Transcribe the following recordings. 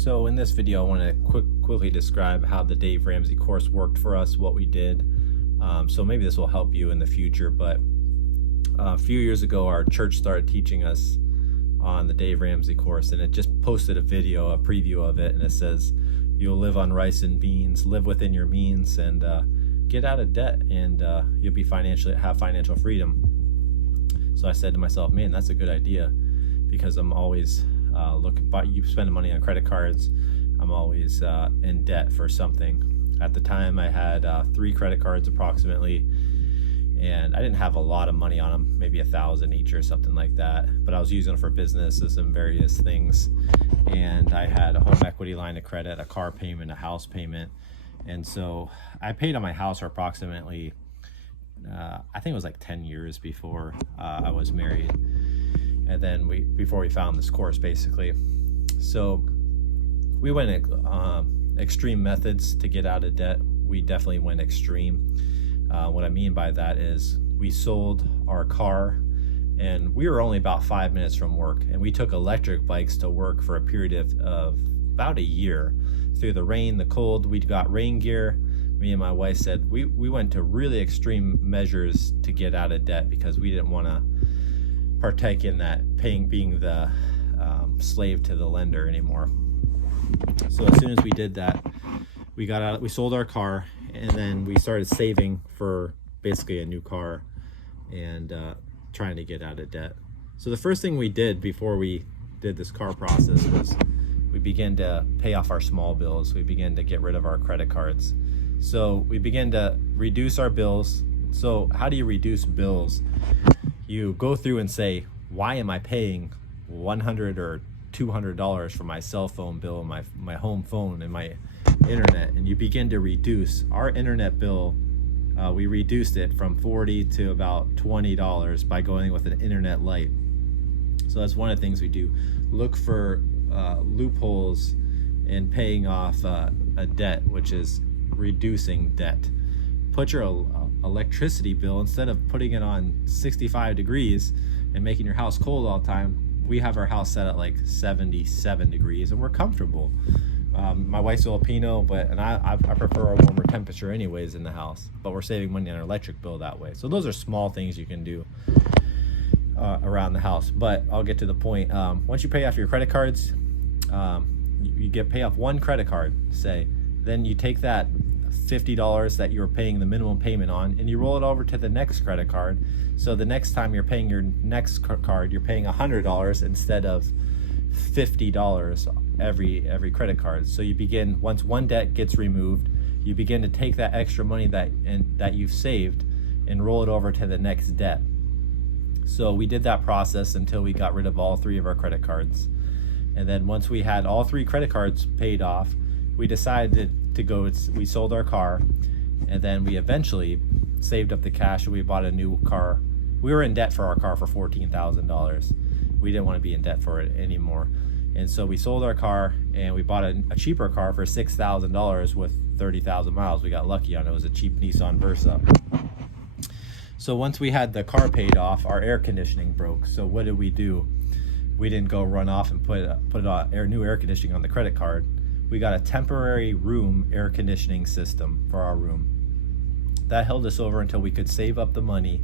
So in this video, I want to quickly describe how the Dave Ramsey course worked for us, what we did. So maybe this will help you in the future, but a few years ago, our church started teaching us on the Dave Ramsey course, and it just posted a video, a preview of it, and it says, you'll live on rice and beans, live within your means, and get out of debt, and you'll be have financial freedom. So I said to myself, man, that's a good idea, because I'm always you spending money on credit cards. I'm always in debt for something. At the time, I had 3 credit cards approximately, and I didn't have a lot of money on them, maybe $1,000 each or something like that, but I was using them for businesses and various things. And I had a home equity line of credit, a car payment, a house payment, and so I paid on my house for approximately I think it was like 10 years before I was married, and then before we found this course, basically. So we went extreme methods to get out of debt. We definitely went extreme. What I mean by that is we sold our car, and we were only about 5 minutes from work, and we took electric bikes to work for a period of about a year. Through the rain, the cold, we got rain gear. Me and my wife said we went to really extreme measures to get out of debt, because we didn't want to partake in that being the slave to the lender anymore. So as soon as we did that, we got out, we sold our car, and then we started saving for basically a new car and trying to get out of debt. So the first thing we did before we did this car process was we began to pay off our small bills. We began to get rid of our credit cards. So we began to reduce our bills. So how do you reduce bills? You go through and say, why am I paying $100 or $200 for my cell phone bill, my home phone, and my internet? And you begin to reduce our internet bill. We reduced it from $40 to about $20 by going with an internet light. So that's one of the things we do. Look for loopholes in paying off a debt, which is reducing debt. Put your electricity bill, instead of putting it on 65 degrees and making your house cold all the time, we have our house set at like 77 degrees, and we're comfortable. My wife's Filipino, and I prefer a warmer temperature anyways in the house, but we're saving money on our electric bill that way. So those are small things you can do around the house, but I'll get to the point. Once you pay off your credit cards, you pay off one credit card, say, then you take that $50 that you're paying the minimum payment on, and you roll it over to the next credit card. So the next time you're paying your next card, you're paying $100 instead of $50 every credit card. So you begin, once one debt gets removed, you begin to take that extra money that you've saved and roll it over to the next debt. So we did that process until we got rid of all 3 of our credit cards. And then once we had all 3 credit cards paid off, we decided we sold our car, and then we eventually saved up the cash and we bought a new car. We were in debt for our car for $14,000. We didn't want to be in debt for it anymore. And so we sold our car and we bought a cheaper car for $6,000 with 30,000 miles. We got lucky on it. It was a cheap Nissan Versa. So once we had the car paid off, our air conditioning broke. So what did we do? We didn't go run off and put new air conditioning on the credit card. We got a temporary room air conditioning system for our room. That held us over until we could save up the money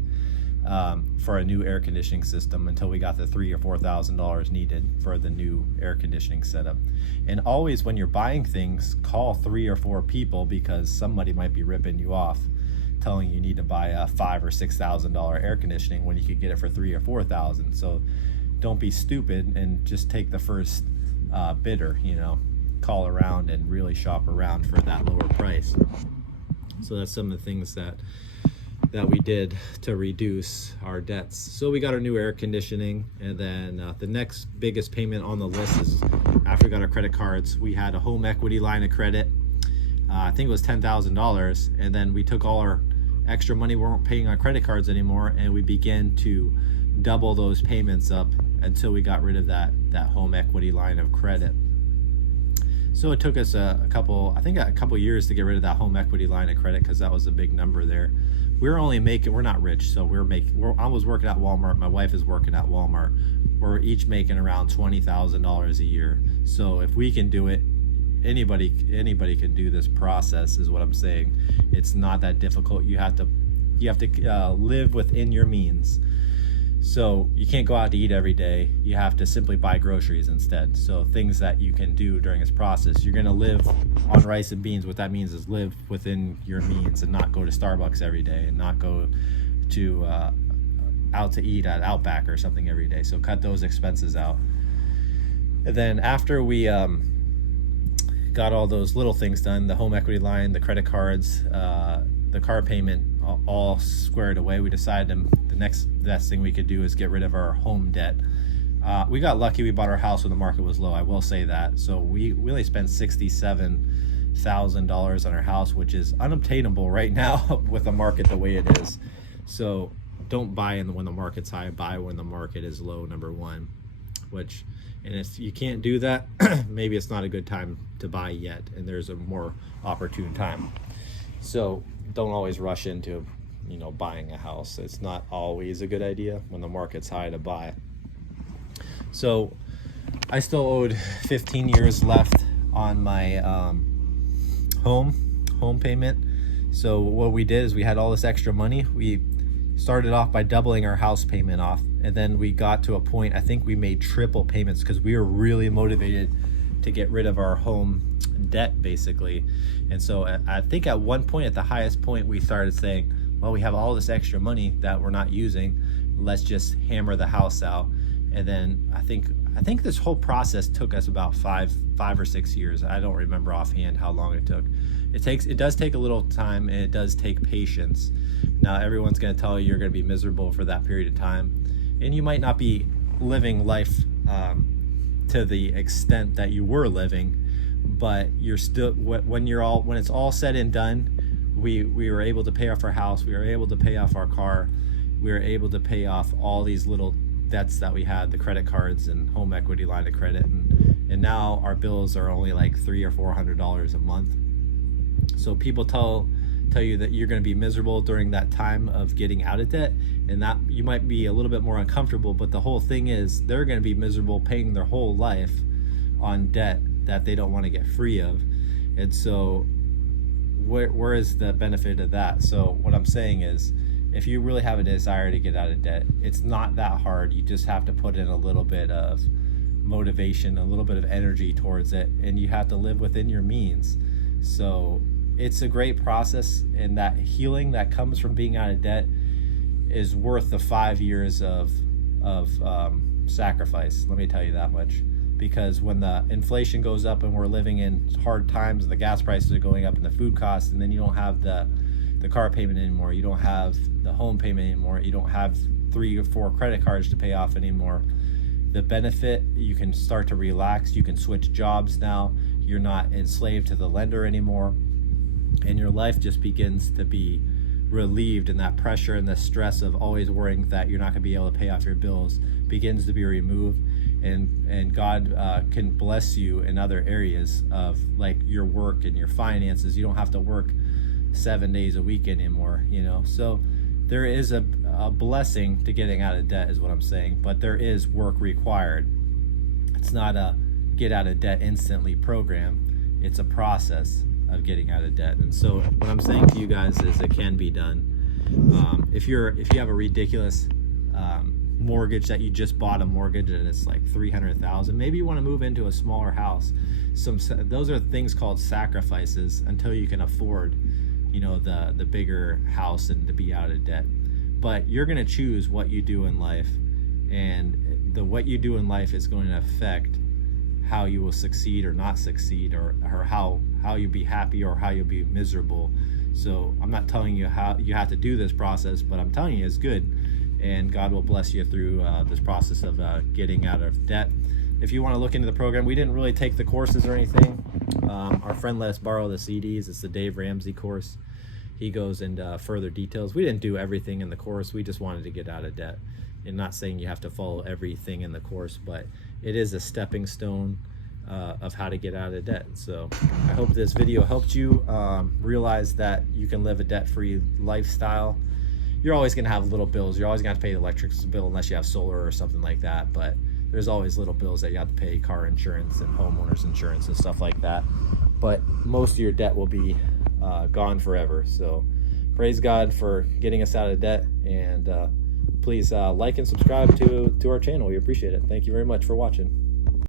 for a new air conditioning system, until we got the $3,000 or $4,000 needed for the new air conditioning setup. And always, when you're buying things, call 3 or 4 people, because somebody might be ripping you off, telling you need to buy a $5,000 or $6,000 air conditioning when you could get it for $3,000 or $4,000. So don't be stupid and just take the first bidder. Call around and really shop around for that lower price. So that's some of the things that we did to reduce our debts. So we got our new air conditioning, and then the next biggest payment on the list is, after we got our credit cards, we had a home equity line of credit. I think it was $10,000, and then we took all our extra money, we weren't paying on credit cards anymore, and we began to double those payments up until we got rid of that home equity line of credit. So it took us a couple years to get rid of that home equity line of credit, because that was a big number there. We're not rich, so I was working at Walmart. My wife is working at Walmart. We're each making around $20,000 a year. So if we can do it, anybody can do this process, is what I'm saying. It's not that difficult. You have to live within your means. So you can't go out to eat every day. You have to simply buy groceries instead. So things that you can do during this process. You're going to live on rice and beans. What that means is live within your means and not go to Starbucks every day, and not go to out to eat at Outback or something every day. So cut those expenses out. And then after we got all those little things done, the home equity line, the credit cards, the car payment, all squared away, we decided the next best thing we could do is get rid of our home debt. We got lucky. We bought our house when the market was low, I will say that. So we really spent $67,000 on our house, which is unobtainable right now with the market the way it is. So don't buy when the market's high, buy when the market is low, number one. And if you can't do that, maybe it's not a good time to buy yet, and there's a more opportune time. So don't always rush into buying a house. It's not always a good idea when the market's high to buy. So I still owed 15 years left on my home payment. So what we did is we had all this extra money. We started off by doubling our house payment off, and then we got to a point, I think we made triple payments, because we were really motivated to get rid of our home debt, basically. And so I think at one point, at the highest point, we started saying, well, we have all this extra money that we're not using, let's just hammer the house out. And then I think this whole process took us about five or 6 years. I don't remember offhand how long it took. It does take a little time, and it does take patience. Now everyone's going to tell you you're going to be miserable for that period of time, and you might not be living life to the extent that you were living, but you're still, when it's all said and done, we were able to pay off our house, we were able to pay off our car, we were able to pay off all these little debts that we had, the credit cards and home equity line of credit, and now our bills are only like $300 or $400 a month. So people tell you that you're going to be miserable during that time of getting out of debt, and that you might be a little bit more uncomfortable, but the whole thing is they're going to be miserable paying their whole life on debt that they don't want to get free of. And so where is the benefit of that? So what I'm saying is, if you really have a desire to get out of debt, it's not that hard. You just have to put in a little bit of motivation, a little bit of energy towards it, and you have to live within your means. So it's a great process, and that healing that comes from being out of debt is worth the 5 years of sacrifice. Let me tell you that much. Because when the inflation goes up and we're living in hard times, and the gas prices are going up and the food costs, and then you don't have the car payment anymore, you don't have the home payment anymore, you don't have 3 or 4 credit cards to pay off anymore, the benefit, you can start to relax, you can switch jobs now, you're not enslaved to the lender anymore, and your life just begins to be relieved, and that pressure and the stress of always worrying that you're not going to be able to pay off your bills begins to be removed, and God can bless you in other areas of like your work and your finances. You don't have to work 7 days a week anymore, so there is a blessing to getting out of debt, is what I'm saying, but there is work required. It's not a get out of debt instantly program. It's a process of getting out of debt. And so what I'm saying to you guys is it can be done. If you have a ridiculous mortgage that you just bought a mortgage and it's like $300,000, maybe you want to move into a smaller house. Those are things called sacrifices until you can afford the bigger house and to be out of debt. But you're going to choose what you do in life, and what you do in life is going to affect how you will succeed or not succeed, or how you'll be happy or how you'll be miserable. So I'm not telling you how you have to do this process, but I'm telling you it's good, and God will bless you through this process of getting out of debt. If you want to look into the program, we didn't really take the courses or anything. Our friend let us borrow the CDs. It's the Dave Ramsey course. He goes into further details. We didn't do everything in the course. We just wanted to get out of debt. And not saying you have to follow everything in the course, but it is a stepping stone of how to get out of debt. So I hope this video helped you realize that you can live a debt-free lifestyle. You're always going to have little bills. You're always going to have to pay the electric bill unless you have solar or something like that. But there's always little bills that you have to pay, car insurance and homeowners insurance and stuff like that. But most of your debt will be gone forever. So praise God for getting us out of debt. And please like and subscribe to our channel. We appreciate it. Thank you very much for watching.